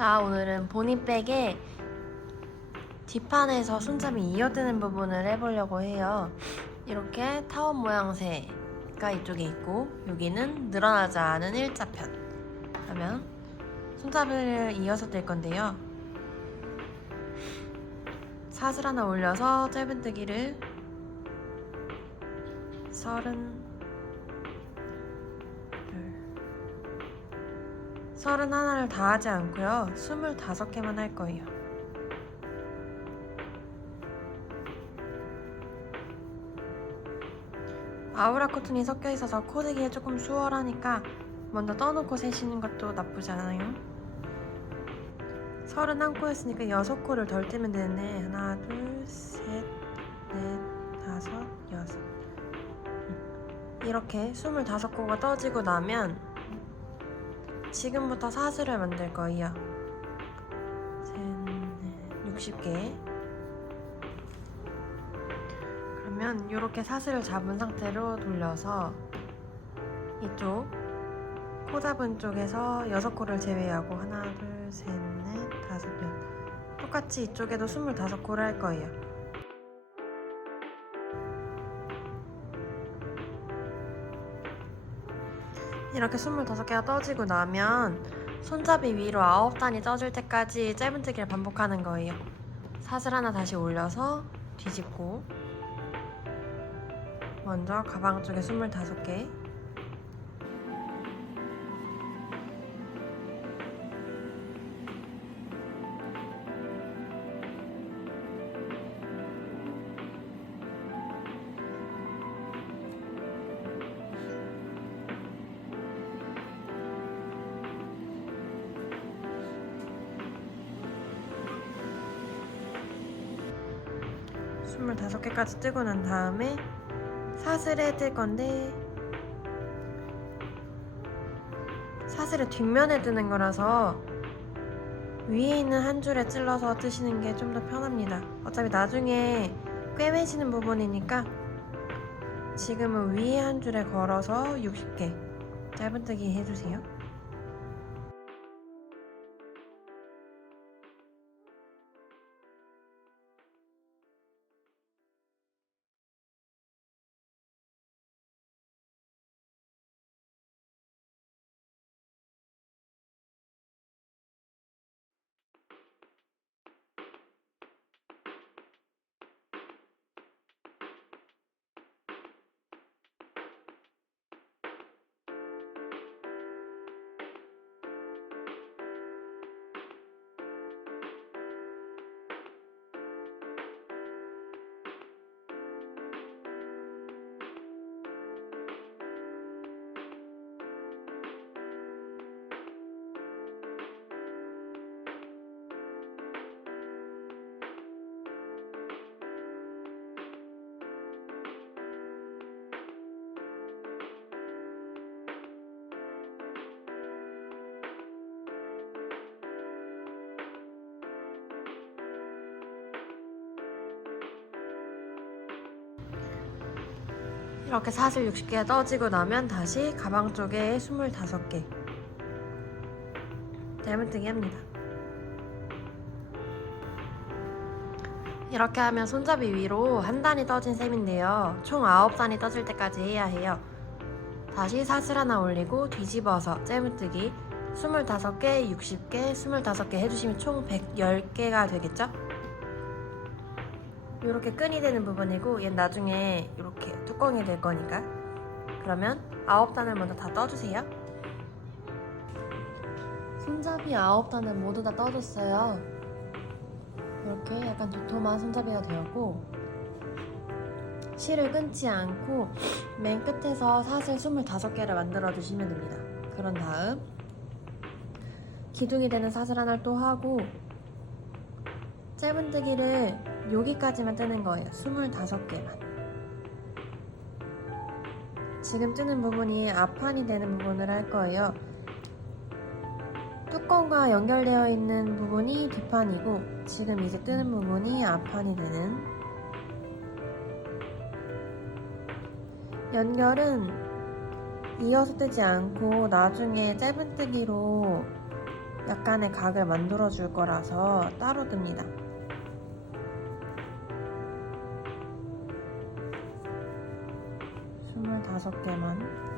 자, 오늘은 보니백의 뒷판에서 손잡이 이어드는 부분을 해보려고 해요. 이렇게 타원 모양새가 이쪽에 있고 여기는 늘어나지 않은 일자편. 그러면 손잡이를 이어서 뗄 건데요. 사슬 하나 올려서 짧은뜨기를 31를 다 하지 않고요. 25개만 할 거예요. 아우라 코튼이 섞여 있어서 코드기에 조금 수월하니까 먼저 떠놓고 세시는 것도 나쁘지 않아요. 31코였으니까 6코를 덜 뜨면 되는데 하나, 둘, 셋, 넷, 다섯, 여섯. 이렇게 25코가 떠지고 나면 지금부터 사슬을 만들 거예요. 셋, 넷, 60개. 그러면 이렇게 사슬을 잡은 상태로 돌려서 이쪽 코 잡은 쪽에서 6코를 제외하고 하나, 둘, 셋, 넷, 다섯, 여섯. 똑같이 이쪽에도 25코를 할 거예요. 이렇게 25개가 떠지고 나면 손잡이 위로 9단이 떠질 때까지 짧은뜨기를 반복하는 거예요. 사슬 하나 다시 올려서 뒤집고 먼저 가방 쪽에 25개, (25개까지) 뜨고 난 다음에 사슬에 뜰 건데 사슬의 뒷면에 뜨는 거라서 위에 있는 한 줄에 찔러서 뜨시는 게 좀 더 편합니다. 어차피 나중에 꿰매시는 부분이니까 지금은 위에 한 줄에 걸어서 60개 짧은뜨기 해주세요. 이렇게 사슬 60개가 떠지고 나면 다시 가방 쪽에 25개 짧은뜨기 합니다. 이렇게 하면 손잡이 위로 한 단이 떠진 셈인데요. 총 9단이 떠질 때까지 해야 해요. 다시 사슬 하나 올리고 뒤집어서 짧은뜨기 25개, 60개, 25개 해주시면 총 110개가 되겠죠? 이렇게 끈이 되는 부분이고 얘는 나중에 이렇게 뚜껑이 될 거니까. 그러면 9단을 먼저 다 떠주세요. 손잡이 9단을 모두 다 떠줬어요. 이렇게 약간 도톰한 손잡이가 되었고 실을 끊지 않고 맨 끝에서 사슬 25개를 만들어 주시면 됩니다. 그런 다음 기둥이 되는 사슬 하나를 또 하고 짧은뜨기를 여기까지만 뜨는 거예요. 25개만. 지금 뜨는 부분이 앞판이 되는 부분을 할 거예요. 뚜껑과 연결되어 있는 부분이 뒷판이고 지금 이제 뜨는 부분이 앞판이 되는. 연결은 이어서 뜨지 않고 나중에 짧은뜨기로 약간의 각을 만들어 줄 거라서 따로 듭니다. 스물다섯 개만.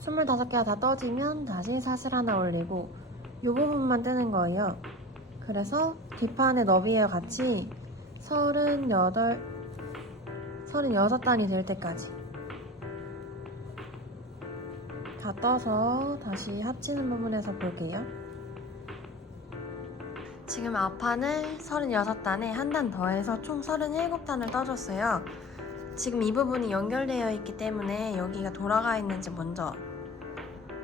스물다섯 개가 다 떠지면 다시 사슬 하나 올리고 이 부분만 뜨는 거예요. 그래서 뒷판의 너비와 같이 36단이 될 때까지 다 떠서 다시 합치는 부분에서 볼게요. 지금 앞판을 36단에 한 단 더해서 총 37단을 떠줬어요. 지금 이 부분이 연결되어 있기 때문에 여기가 돌아가 있는지 먼저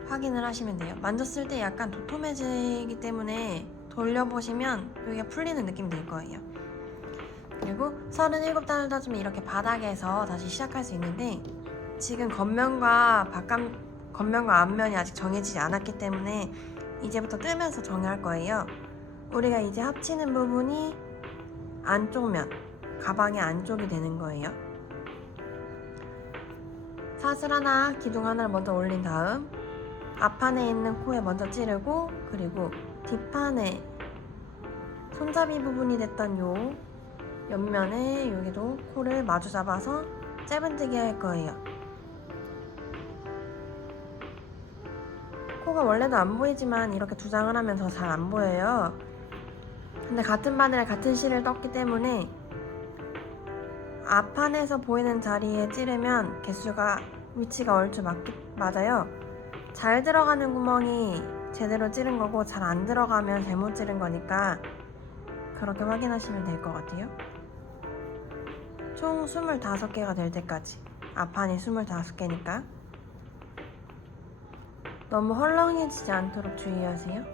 확인을 하시면 돼요. 만졌을 때 약간 도톰해지기 때문에 돌려보시면 여기가 풀리는 느낌이 들 거예요. 그리고 37단을 떠주면 이렇게 바닥에서 다시 시작할 수 있는데 지금 겉면과 앞면이 아직 정해지지 않았기 때문에 이제부터 뜨면서 정할 거예요. 우리가 이제 합치는 부분이 안쪽 면, 가방의 안쪽이 되는 거예요. 사슬 하나, 기둥 하나를 먼저 올린 다음 앞판에 있는 코에 먼저 찌르고 그리고 뒷판에 손잡이 부분이 됐던 요 옆면에 여기도 코를 마주 잡아서 짧은뜨기 할 거예요. 코가 원래도 안 보이지만 이렇게 두 장을 하면 더 잘 안 보여요. 근데 같은 바늘에 같은 실을 떴기 때문에 앞판에서 보이는 자리에 찌르면 위치가 얼추 맞아요. 잘 들어가는 구멍이 제대로 찌른 거고 잘 안 들어가면 잘못 찌른 거니까 그렇게 확인하시면 될 것 같아요. 총 25개가 될 때까지. 앞판이 25개니까 너무 헐렁해지지 않도록 주의하세요.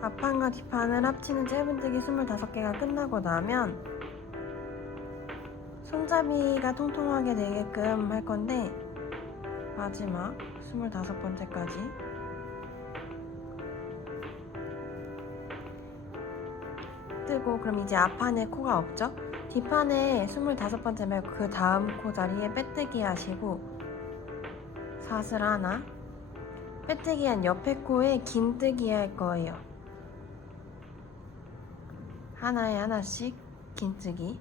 앞판과 뒷판을 합치는 짧은뜨기 25개가 끝나고 나면 손잡이가 통통하게 되게끔 할 건데 마지막 25번째까지 뜨고 그럼 이제 앞판에 코가 없죠? 뒷판에 25번째 말고 그 다음 코 자리에 빼뜨기 하시고 사슬 하나 빼뜨기 한 옆에 코에 긴뜨기 할 거예요. 하나에 하나씩 긴뜨기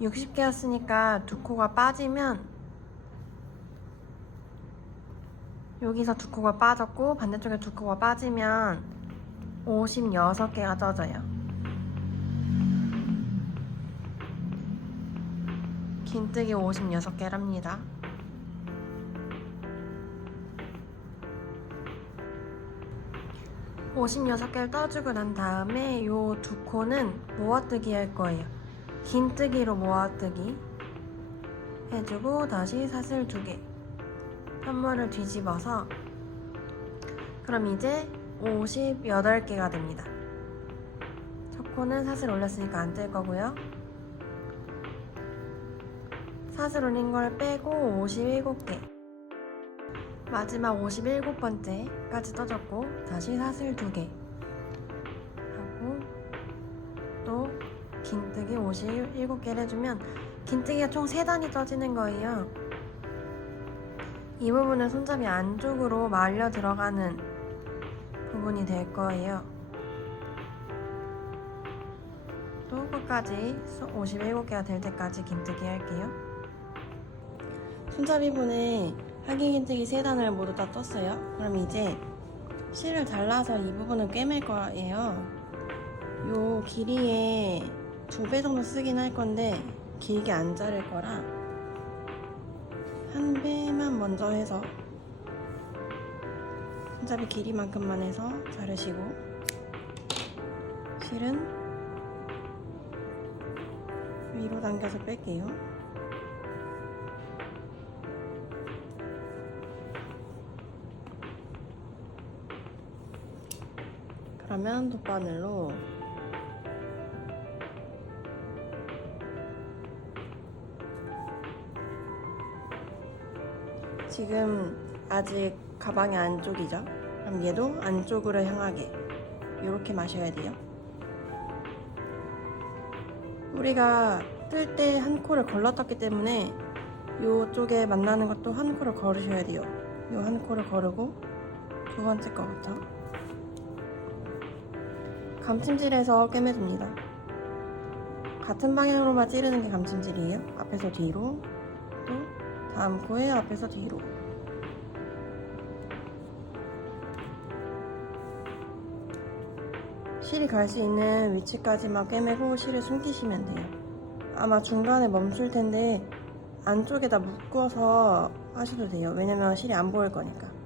60개였으니까 두 코가 빠지면 여기서 두 코가 빠졌고 반대쪽에 두 코가 빠지면 56개가 떠져요. 긴뜨기 56개랍니다. (56) 개를 떠주고 난 다음에 이 두 코는 모아뜨기 할 거예요. 긴뜨기로 모아뜨기 해주고 다시 사슬 2개 편물을 뒤집어서 그럼 이제 58개가 됩니다. 첫 코는 사슬 올렸으니까 안 뜰 거고요. 사슬 올린 걸 빼고 57개 마지막 57번째까지 떠졌고 다시 사슬 2개 하고 또 긴뜨기 57개를 해주면 긴뜨기가 총 3단이 떠지는 거예요. 이 부분은 손잡이 안쪽으로 말려 들어가는 부분이 될 거예요. 또 끝까지 57개가 될 때까지 긴뜨기 할게요. 손잡이분에 하기 긴뜨기 3단을 모두 다 떴어요. 그럼 이제 실을 잘라서 이 부분을 꿰맬 거예요. 요 길이에 2배 정도 쓰긴 할 건데 길게 안 자를 거라 1배만 먼저 해서 손잡이 길이만큼만 해서 자르시고, 실은 위로 당겨서 뺄게요. 그러면 돗바늘로 지금 아직 가방의 안쪽이죠? 그럼 얘도 안쪽으로 향하게 이렇게 마셔야 돼요. 우리가 뜰 때 한 코를 걸러떴기 때문에 이쪽에 만나는 것도 한 코를 걸으셔야 돼요. 이 한 코를 거르고 2번째 거부터 감침질해서 꿰매줍니다. 같은 방향으로만 찌르는 게 감침질이에요. 앞에서 뒤로, 또 다음 코에 앞에서 뒤로. 실이 갈 수 있는 위치까지만 꿰매고 실을 숨기시면 돼요. 아마 중간에 멈출 텐데 안쪽에다 묶어서 하셔도 돼요. 왜냐면 실이 안 보일 거니까.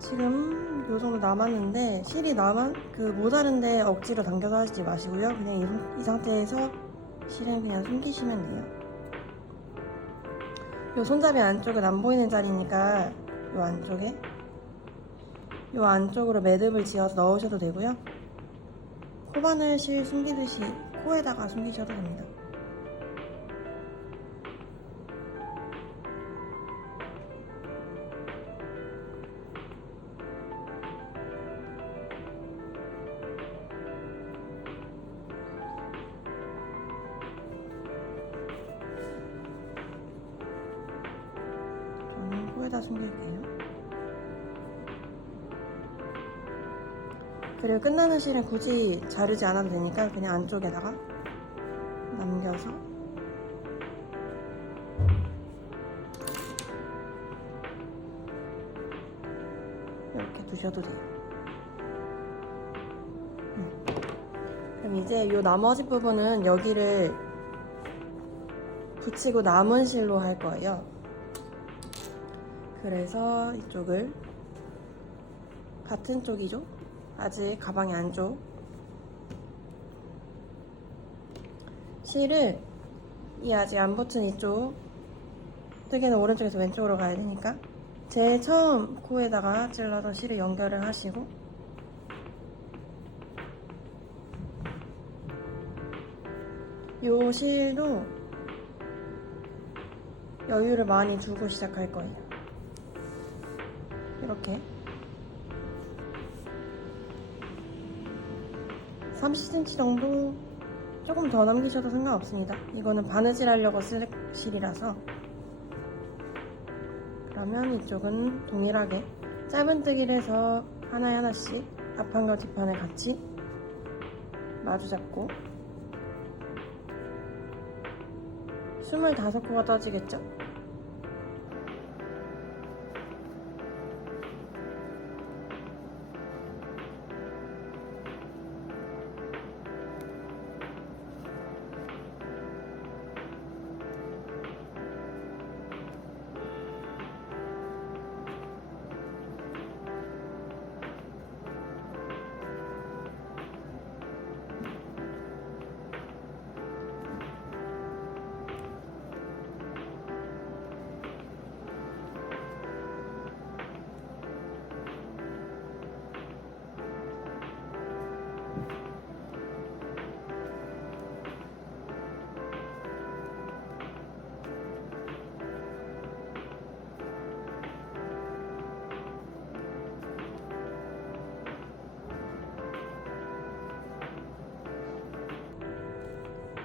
지금 요 정도 남았는데 실이 모자른데 억지로 당겨서 하시지 마시고요. 그냥 이 상태에서 실은 그냥 숨기시면 돼요. 요 손잡이 안쪽은 안 보이는 자리니까 요 안쪽으로 매듭을 지어서 넣으셔도 되고요. 코바늘 실 숨기듯이 코에다가 숨기셔도 됩니다. 저는 코에다 숨길게요. 그리고 끝나는 실은 굳이 자르지 않아도 되니까 그냥 안쪽에다가 남겨서 이렇게 두셔도 돼요. 그럼 이제 요 나머지 부분은 여기를 붙이고 남은 실로 할 거예요. 그래서 이쪽을 같은 쪽이죠? 아직 가방의 안쪽 실을 이 아직 안 붙은 이쪽 뜨개는 오른쪽에서 왼쪽으로 가야 되니까 제일 처음 코에다가 찔러서 실을 연결을 하시고 요 실도 여유를 많이 두고 시작할 거예요. 이렇게 30cm 정도 조금 더 남기셔도 상관없습니다. 이거는 바느질 하려고 쓸 실이라서. 그러면 이쪽은 동일하게 짧은뜨기를 해서 하나에 하나씩 앞판과 뒷판을 같이 마주 잡고 25코가 떠지겠죠?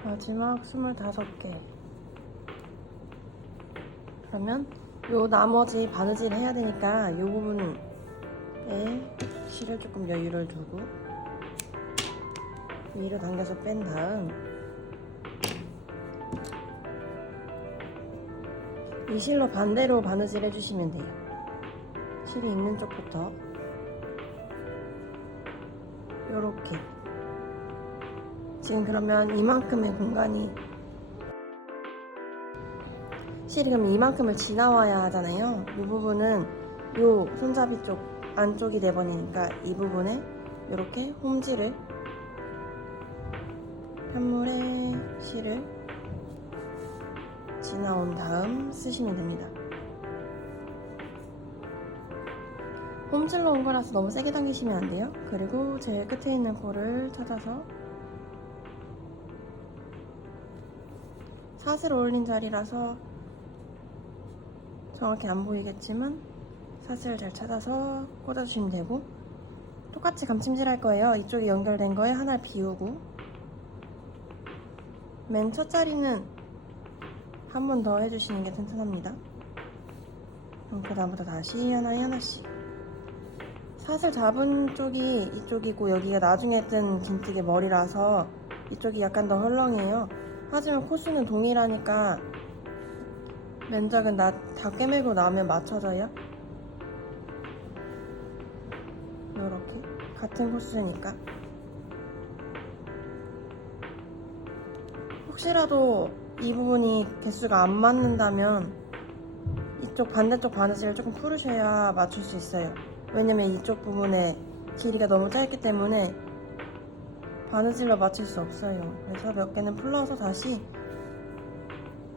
마지막 25개. 그러면 요 나머지 바느질을 해야 되니까 요 부분에 실을 조금 여유를 두고 위로 당겨서 뺀 다음 이 실로 반대로 바느질 해주시면 돼요. 실이 있는 쪽부터 요렇게. 지금 그러면 이만큼의 공간이 실이 그럼 이만큼을 지나와야 하잖아요. 이 부분은 요 손잡이 쪽 안쪽이 돼버리니까 이 부분에 이렇게 홈질을 편물에 실을 지나온 다음 쓰시면 됩니다. 홈질로 온 거라서 너무 세게 당기시면 안 돼요. 그리고 제일 끝에 있는 코를 찾아서 사슬 올린 자리라서 정확히 안 보이겠지만 사슬을 잘 찾아서 꽂아주시면 되고, 똑같이 감침질 할 거예요. 이쪽이 연결된 거에 하나를 비우고 맨 첫 자리는 한 번 더 해주시는 게 튼튼합니다. 그럼 그 다음부터 다시 하나에 하나씩. 사슬 잡은 쪽이 이쪽이고 여기가 나중에 뜬 긴뜨기 머리라서 이쪽이 약간 더 헐렁해요. 하지만 코수는 동일하니까 면적은 다 꿰매고 나면 맞춰져요. 요렇게 같은 코수니까. 혹시라도 이 부분이 개수가 안 맞는다면 이쪽 반대쪽 바느질을 조금 풀으셔야 맞출 수 있어요. 왜냐면 이쪽 부분에 길이가 너무 짧기 때문에 바느질로 맞출 수 없어요. 그래서 몇 개는 풀러서 다시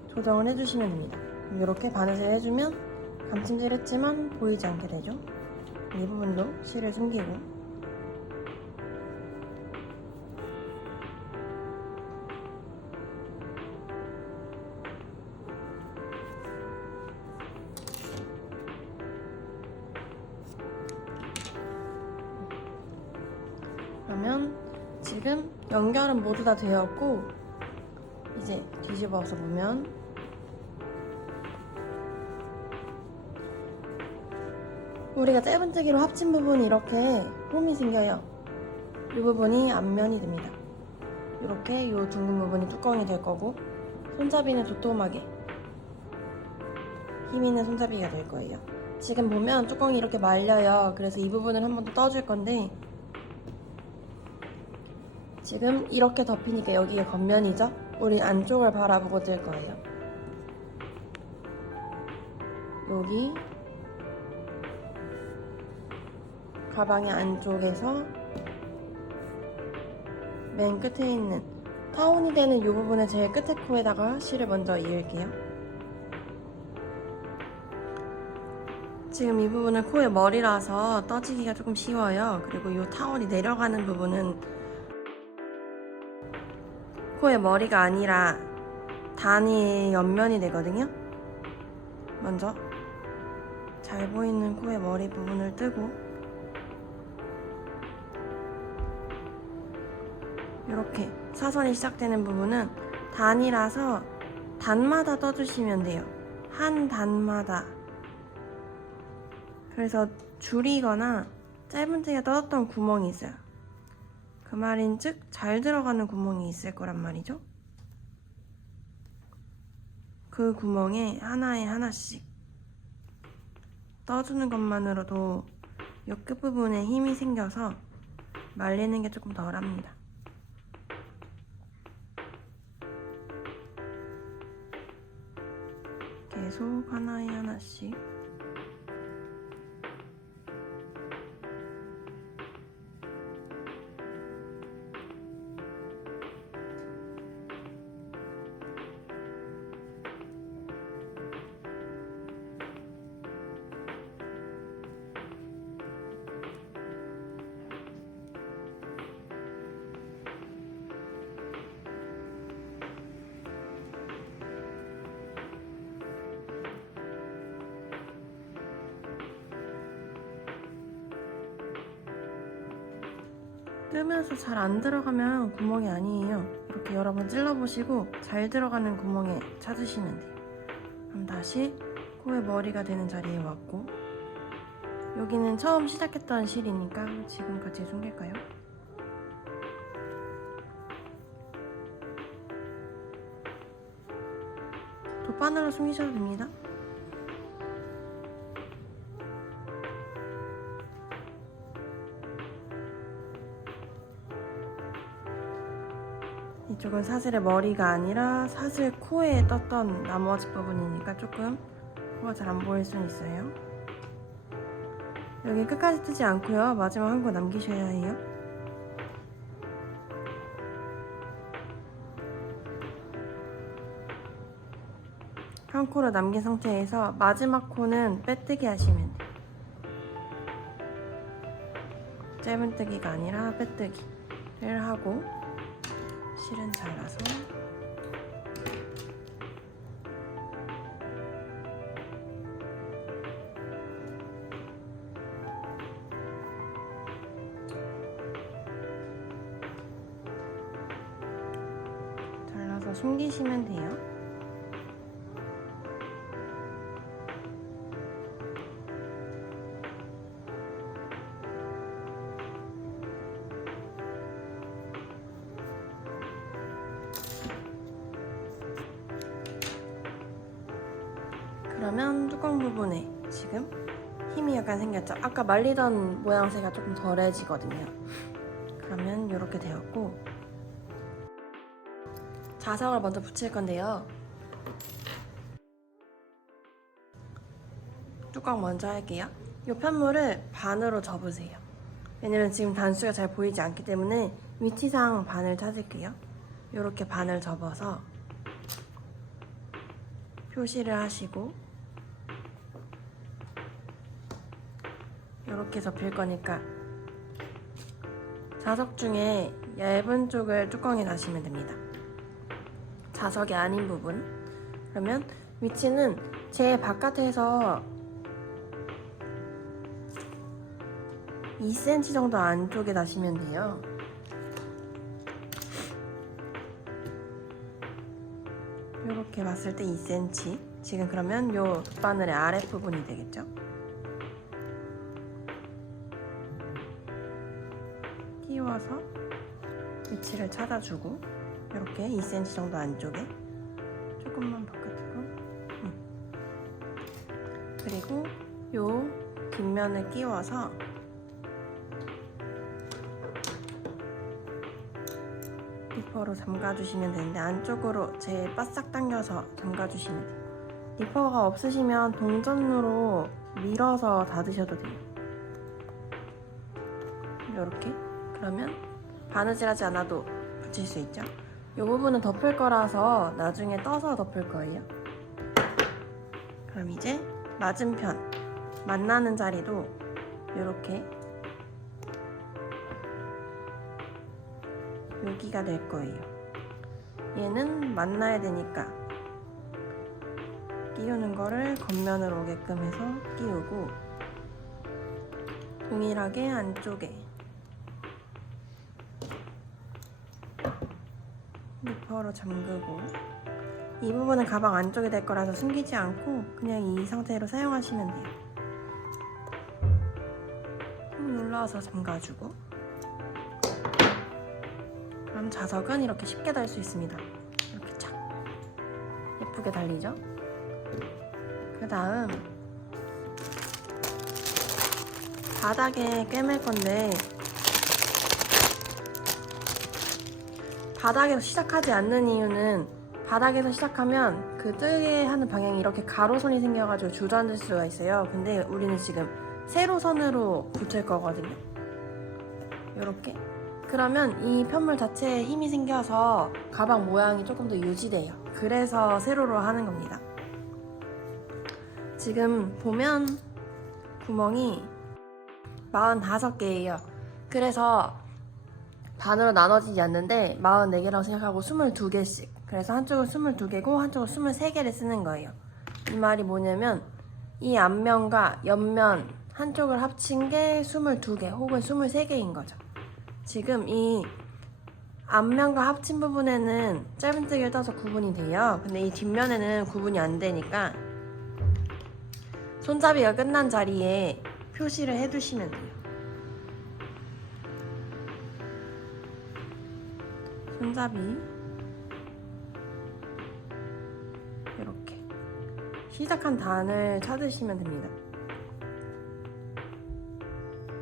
조정을 해주시면 됩니다. 이렇게 바느질 해주면 감침질 했지만 보이지 않게 되죠. 이 부분도 실을 숨기고. 그러면 지금 연결은 모두 다 되었고, 이제 뒤집어서 보면 우리가 짧은뜨기로 합친 부분이 이렇게 홈이 생겨요. 이 부분이 앞면이 됩니다. 이렇게 이 둥근 부분이 뚜껑이 될 거고, 손잡이는 도톰하게 힘 있는 손잡이가 될 거예요. 지금 보면 뚜껑이 이렇게 말려요. 그래서 이 부분을 한 번 더 떠줄 건데, 지금 이렇게 덮이니까 여기가 겉면이죠? 우리 안쪽을 바라보고 뜰 거예요. 여기 가방의 안쪽에서 맨 끝에 있는 타원이 되는 이 부분의 제일 끝에 코에다가 실을 먼저 이을게요. 지금 이 부분은 코의 머리라서 떠지기가 조금 쉬워요. 그리고 이 타원이 내려가는 부분은 코의 머리가 아니라 단위의 옆면이 되거든요. 먼저 잘 보이는 코의 머리 부분을 뜨고 이렇게 사선이 시작되는 부분은 단이라서 단마다 떠주시면 돼요. 한 단마다. 그래서 줄이거나 짧은뜨기가 떠졌던 구멍이 있어요. 그 말인즉 잘 들어가는 구멍이 있을 거란 말이죠. 그 구멍에 하나에 하나씩 떠주는 것만으로도 이 끝부분에 힘이 생겨서 말리는 게 조금 덜합니다. 계속 하나에 하나씩 뜨면서 잘 안 들어가면 구멍이 아니에요. 이렇게 여러 번 찔러보시고 잘 들어가는 구멍에 찾으시면 돼요. 그럼 다시 코의 머리가 되는 자리에 왔고, 여기는 처음 시작했던 실이니까 지금 같이 숨길까요? 돗바늘로 숨기셔도 됩니다. 이쪽은 사슬의 머리가 아니라 사슬 코에 떴던 나머지 부분이니까 조금 코가 잘 안 보일 수 있어요. 여기 끝까지 뜨지 않고요. 마지막 한 코 남기셔야 해요. 한 코를 남긴 상태에서 마지막 코는 빼뜨기 하시면 돼요. 짧은뜨기가 아니라 빼뜨기를 하고 실은 잘라서 숨기시면 돼요. 그러면 뚜껑 부분에 지금 힘이 약간 생겼죠? 아까 말리던 모양새가 조금 덜해지거든요. 그러면 이렇게 되었고, 자석을 먼저 붙일 건데요. 뚜껑 먼저 할게요. 이 편물을 반으로 접으세요. 왜냐면 지금 단수가 잘 보이지 않기 때문에 위치상 반을 찾을게요. 이렇게 반을 접어서 표시를 하시고, 이렇게 접힐 거니까 자석 중에 얇은 쪽을 뚜껑에 다시면 됩니다. 자석이 아닌 부분. 그러면 위치는 제 바깥에서 2cm 정도 안쪽에 다시면 돼요. 이렇게 봤을 때 2cm. 지금 그러면 요 돗바늘의 아랫부분이 되겠죠? 끼워서 위치를 찾아주고, 이렇게 2cm 정도 안쪽에 조금만 바깥으로, 그리고 요 뒷면을 끼워서 리퍼로 잠가주시면 되는데, 안쪽으로 제일 바싹 당겨서 잠가주시면 돼요. 리퍼가 없으시면 동전으로 밀어서 닫으셔도 돼요. 이렇게. 그러면 바느질하지 않아도 붙일 수 있죠. 이 부분은 덮을 거라서 나중에 떠서 덮을 거예요. 그럼 이제 맞은편 만나는 자리도 이렇게 여기가 될 거예요. 얘는 만나야 되니까 끼우는 거를 겉면으로 오게끔 해서 끼우고, 동일하게 안쪽에 리퍼로 잠그고, 이 부분은 가방 안쪽에 될 거라서 숨기지 않고 그냥 이 상태로 사용하시면 돼요. 찔러서 잠가주고, 그럼 자석은 이렇게 쉽게 달 수 있습니다. 이렇게 착 예쁘게 달리죠? 그 다음 바닥에 꿰맬 건데, 바닥에서 시작하지 않는 이유는, 바닥에서 시작하면 그 뜨게 하는 방향이 이렇게 가로선이 생겨가지고 주저앉을 수가 있어요. 근데 우리는 지금 세로선으로 붙일 거거든요. 이렇게. 그러면 이 편물 자체에 힘이 생겨서 가방 모양이 조금 더 유지돼요. 그래서 세로로 하는 겁니다. 지금 보면 구멍이 45개예요. 그래서 반으로 나눠지지 않는데 44개라고 생각하고 22개씩. 그래서 한쪽은 22개고 한쪽은 23개를 쓰는 거예요. 이 말이 뭐냐면 이 앞면과 옆면 한쪽을 합친 게 22개 혹은 23개인 거죠. 지금 이 앞면과 합친 부분에는 짧은뜨기를 떠서 구분이 돼요. 근데 이 뒷면에는 구분이 안 되니까 손잡이가 끝난 자리에 표시를 해두시면 돼요. 손잡이 이렇게 시작한 단을 찾으시면 됩니다.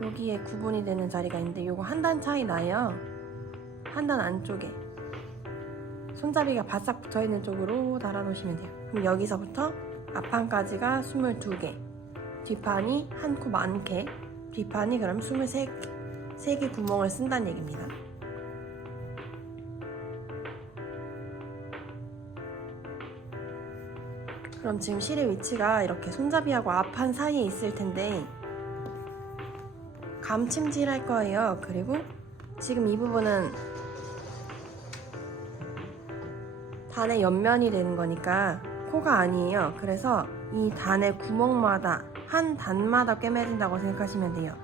여기에 구분이 되는 자리가 있는데 요거 한 단 차이 나요. 한 단 안쪽에 손잡이가 바싹 붙어있는 쪽으로 달아놓으시면 돼요. 그럼 여기서부터 앞판까지가 22개, 뒷판이 한 코 많게, 뒷판이 그럼 23개 구멍을 쓴다는 얘기입니다. 그럼 지금 실의 위치가 이렇게 손잡이하고 앞판 사이에 있을 텐데 감침질 할 거예요. 그리고 지금 이 부분은 단의 옆면이 되는 거니까 코가 아니에요. 그래서 이 단의 구멍마다 한 단마다 꿰매진다고 생각하시면 돼요.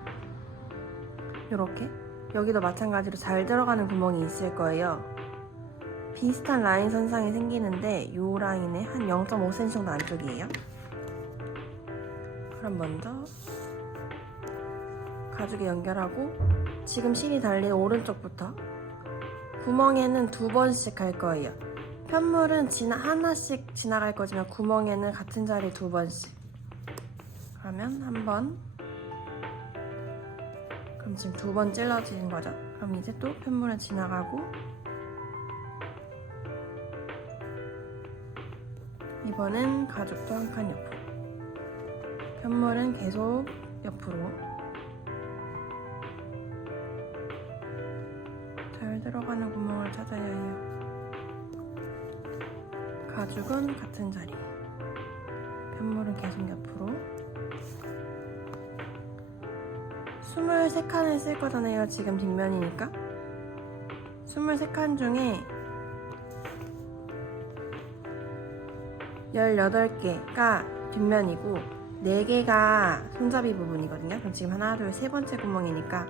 이렇게 여기도 마찬가지로 잘 들어가는 구멍이 있을 거예요. 비슷한 라인 선상이 생기는데 이 라인에 한 0.5cm 정도 안쪽이에요. 그럼 먼저 가죽에 연결하고 지금 실이 달린 오른쪽부터 구멍에는 2번씩 할 거예요. 편물은 하나씩 지나갈 거지만 구멍에는 같은 자리 2번씩. 그러면 한 번. 그럼 지금 2번 찔러지는 거죠. 그럼 이제 또 편물은 지나가고 이번엔 가죽도 한 칸 옆으로. 편물은 계속 옆으로. 잘 들어가는 구멍을 찾아야 해요. 가죽은 같은 자리. 편물은 계속 옆으로. 23칸을 쓸 거잖아요. 지금 뒷면이니까. 23칸 중에 18개가 뒷면이고 4개가 손잡이 부분이거든요. 그럼 지금 하나, 둘, 세 번째 구멍이니까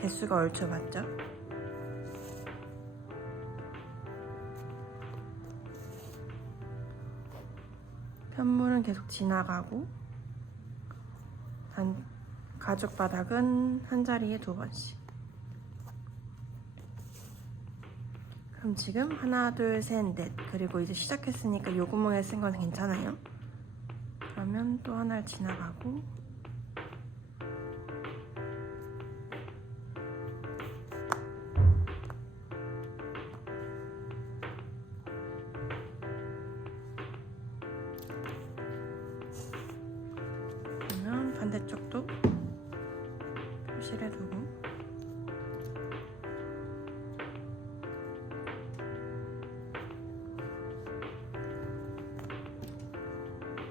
개수가 얼추 맞죠? 편물은 계속 지나가고 가죽 바닥은 한 자리에 2번씩. 그럼 지금 하나, 둘, 셋, 넷. 그리고 이제 시작했으니까 요 구멍에 쓴 건 괜찮아요. 그러면 또 하나를 지나가고 그러면 반대쪽도 표시를 해두고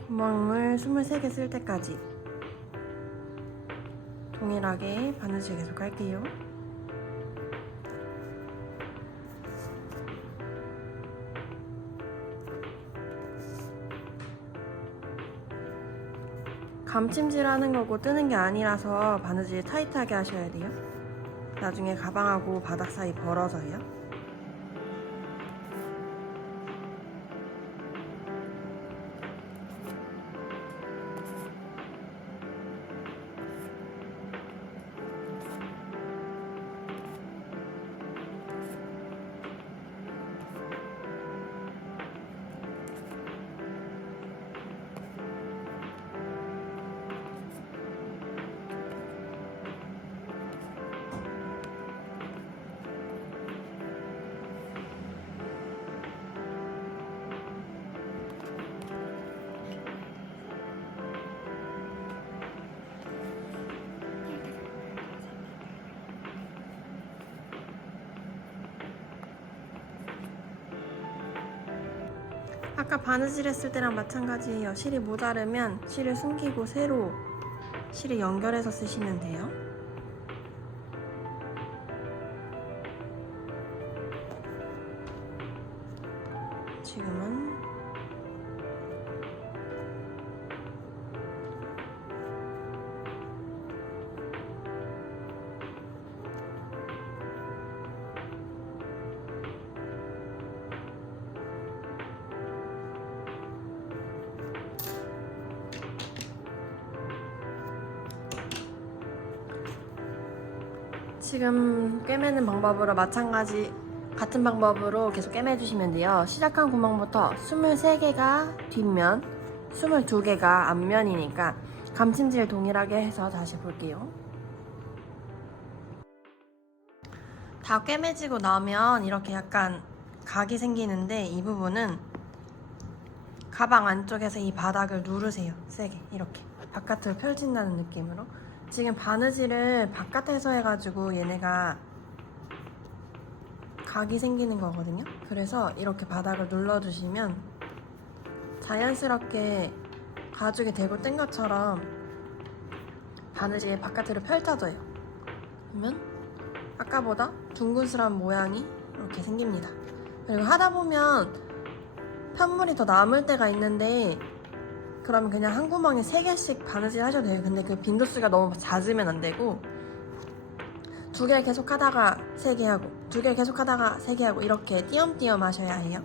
구멍을 23개 쓸 때까지 동일하게 바느질 계속 할게요. 감침질 하는 거고 뜨는 게 아니라서 바느질 타이트하게 하셔야 돼요. 나중에 가방하고 바닥 사이 벌어져요. 아까 바느질 했을 때랑 마찬가지예요. 실이 모자르면 실을 숨기고 새로 실을 연결해서 쓰시면 돼요. 지금은 지금 꿰매는 방법으로 같은 방법으로 계속 꿰매주시면 돼요. 시작한 구멍부터 23개가 뒷면, 22개가 앞면이니까 감침질 동일하게 해서 다시 볼게요. 다 꿰매지고 나면 이렇게 약간 각이 생기는데 이 부분은 가방 안쪽에서 이 바닥을 누르세요. 세게 이렇게 바깥으로 펼친다는 느낌으로. 지금 바느질을 바깥에서 해가지고 얘네가 각이 생기는 거거든요. 그래서 이렇게 바닥을 눌러주시면 자연스럽게 가죽이 대고 뗀 것처럼 바느질이 바깥으로 펼쳐져요. 그러면 아까보다 둥근스러운 모양이 이렇게 생깁니다. 그리고 하다 보면 편물이 더 남을 때가 있는데 그러면 그냥 한 구멍에 3개씩 바느질 하셔도 돼요. 근데 그 빈도수가 너무 잦으면 안 되고 2개를 계속 하다가 3개 하고 2개를 계속 하다가 3개 하고 이렇게 띄엄띄엄 하셔야 해요.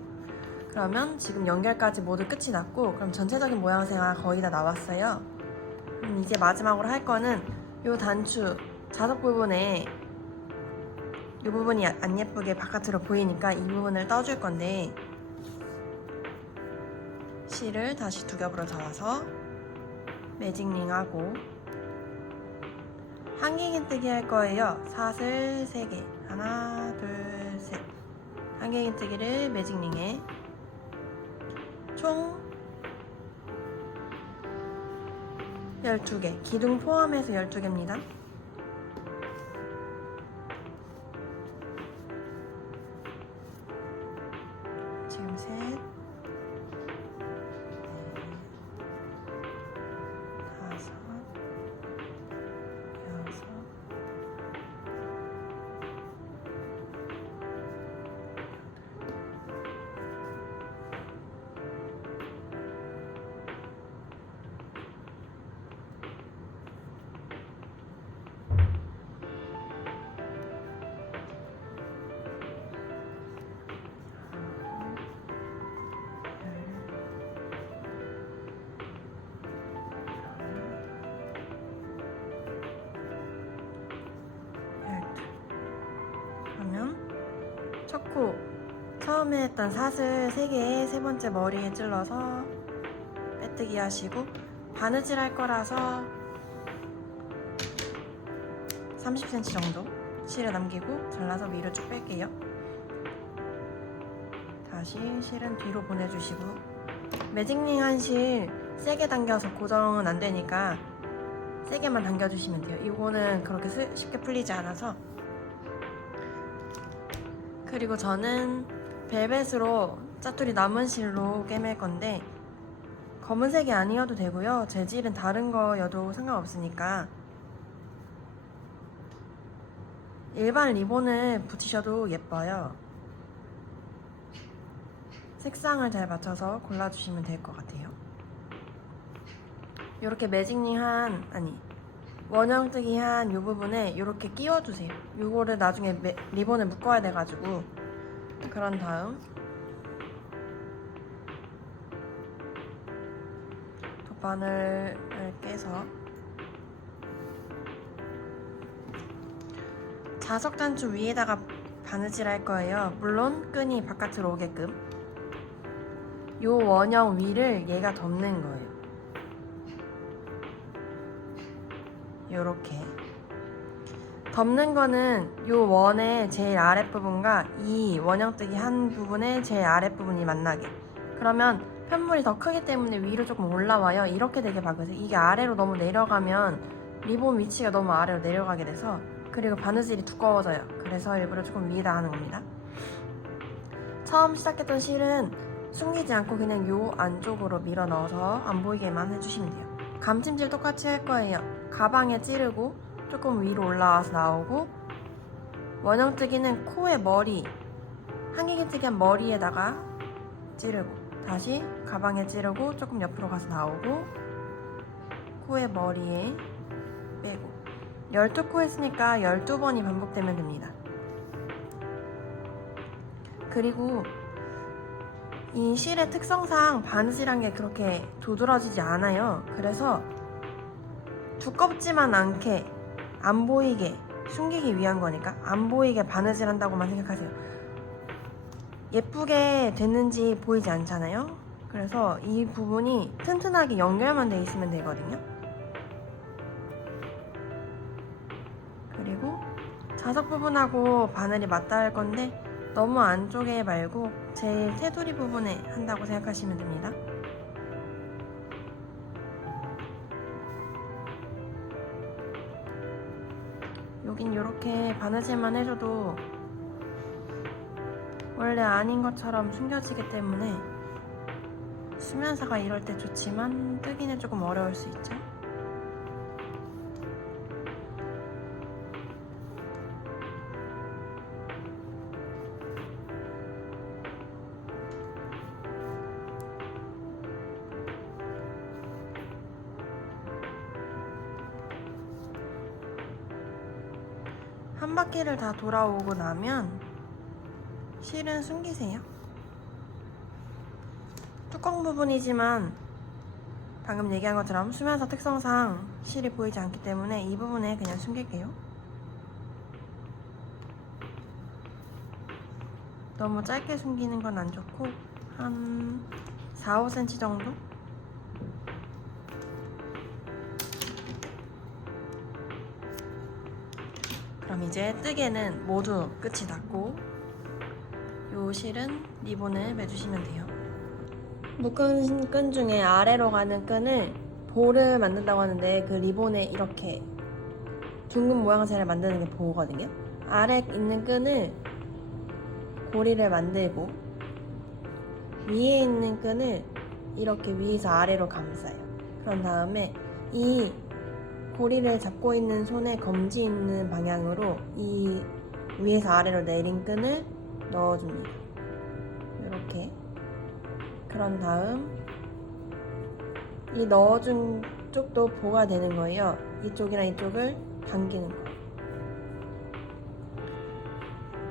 그러면 지금 연결까지 모두 끝이 났고 그럼 전체적인 모양새가 거의 다 나왔어요. 이제 마지막으로 할 거는 이 단추 자석 부분에 이 부분이 안 예쁘게 바깥으로 보이니까 이 부분을 떠줄 건데 실을 다시 2겹으로 잡아서 매직링하고 한길긴뜨기 할 거예요. 사슬 3개 하나 둘 셋 한길긴뜨기를 매직링에 총 12개 기둥 포함해서 12개입니다. 지금 셋 그러면 첫 코 처음에 했던 사슬 3개에 세 번째 머리에 찔러서 빼뜨기 하시고 바느질 할 거라서 30cm 정도 실을 남기고 잘라서 위로 쭉 뺄게요. 다시 실은 뒤로 보내주시고 매직링 한 실 세게 당겨서 고정은 안 되니까 세게만 당겨주시면 돼요. 이거는 그렇게 쉽게 풀리지 않아서. 그리고 저는 벨벳으로 짜투리 남은 실로 꿰맬 건데 검은색이 아니어도 되고요. 재질은 다른 거여도 상관없으니까 일반 리본을 붙이셔도 예뻐요. 색상을 잘 맞춰서 골라주시면 될 것 같아요. 이렇게 매직링 원형뜨기 한 이 부분에 이렇게 끼워주세요. 이거를 나중에 리본을 묶어야 돼가지고 그런 다음 돗바늘을 깨서 자석 단추 위에다가 바느질 할 거예요. 물론 끈이 바깥으로 오게끔. 요 원형 위를 얘가 덮는 거예요. 요렇게 덮는 거는 요 원의 제일 아랫부분과 이 원형뜨기 한 부분의 제일 아랫부분이 만나게. 그러면 편물이 더 크기 때문에 위로 조금 올라와요. 이렇게 되게 박으세요. 이게 아래로 너무 내려가면 리본 위치가 너무 아래로 내려가게 돼서, 그리고 바느질이 두꺼워져요. 그래서 일부러 조금 위에다 하는 겁니다. 처음 시작했던 실은 숨기지 않고 그냥 요 안쪽으로 밀어 넣어서 안 보이게만 해주시면 돼요. 감침질 똑같이 할 거예요. 가방에 찌르고 조금 위로 올라와서 나오고, 원형뜨기는 코의 머리, 한길기뜨기한 머리에다가 찌르고 다시 가방에 찌르고 조금 옆으로 가서 나오고, 코의 머리에 빼고, 12코 했으니까 12번이 반복되면 됩니다. 그리고 이 실의 특성상 바느질한 게 그렇게 도드라지지 않아요. 그래서 두껍지만 않게 안 보이게 숨기기 위한 거니까 안 보이게 바느질 한다고만 생각하세요. 예쁘게 됐는지 보이지 않잖아요. 그래서 이 부분이 튼튼하게 연결만 돼 있으면 되거든요. 그리고 자석 부분하고 바늘이 맞닿아 할 건데 너무 안쪽에 말고 제일 테두리 부분에 한다고 생각하시면 됩니다. 여긴 이렇게 바느질만 해줘도 원래 아닌 것처럼 숨겨지기 때문에 수면사가 이럴 때 좋지만 뜨기는 조금 어려울 수 있죠. 한 바퀴를 다 돌아오고 나면 실은 숨기세요. 뚜껑 부분이지만 방금 얘기한 것처럼 수면사 특성상 실이 보이지 않기 때문에 이 부분에 그냥 숨길게요. 너무 짧게 숨기는 건 안 좋고 한 4, 5cm 정도? 그럼 이제 뜨개는 모두 끝이 났고 요 실은 리본을 매주시면 돼요. 묶은 끈 중에 아래로 가는 끈을 볼을 만든다고 하는데 그 리본에 이렇게 둥근 모양새를 만드는 게 보거든요. 아래 있는 끈을 고리를 만들고 위에 있는 끈을 이렇게 위에서 아래로 감싸요. 그런 다음에 이 고리를 잡고 있는 손에 검지 있는 방향으로 이 위에서 아래로 내린 끈을 넣어줍니다. 이렇게. 그런 다음 이 넣어준 쪽도 보가 되는 거예요. 이쪽이랑 이쪽을 당기는 거예요.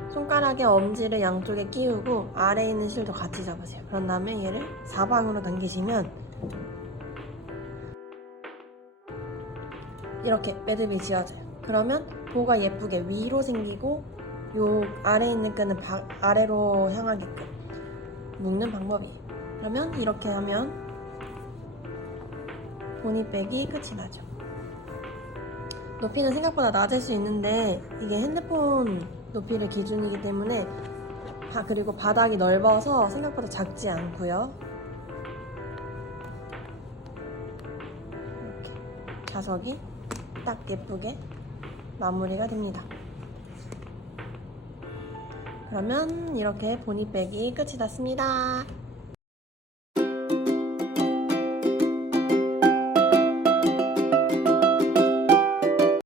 손가락에 엄지를 양쪽에 끼우고 아래에 있는 실도 같이 잡으세요. 그런 다음에 얘를 사방으로 당기시면 이렇게 매듭이 지어져요. 그러면 보가 예쁘게 위로 생기고 요 아래에 있는 끈은 아래로 향하게끔 묶는 방법이에요. 그러면 이렇게 하면 보니백이 끝이 나죠. 높이는 생각보다 낮을 수 있는데 이게 핸드폰 높이를 기준이기 때문에 그리고 바닥이 넓어서 생각보다 작지 않고요. 이렇게 자석이 딱 예쁘게 마무리가 됩니다. 그러면 이렇게 보니백이 끝이 났습니다.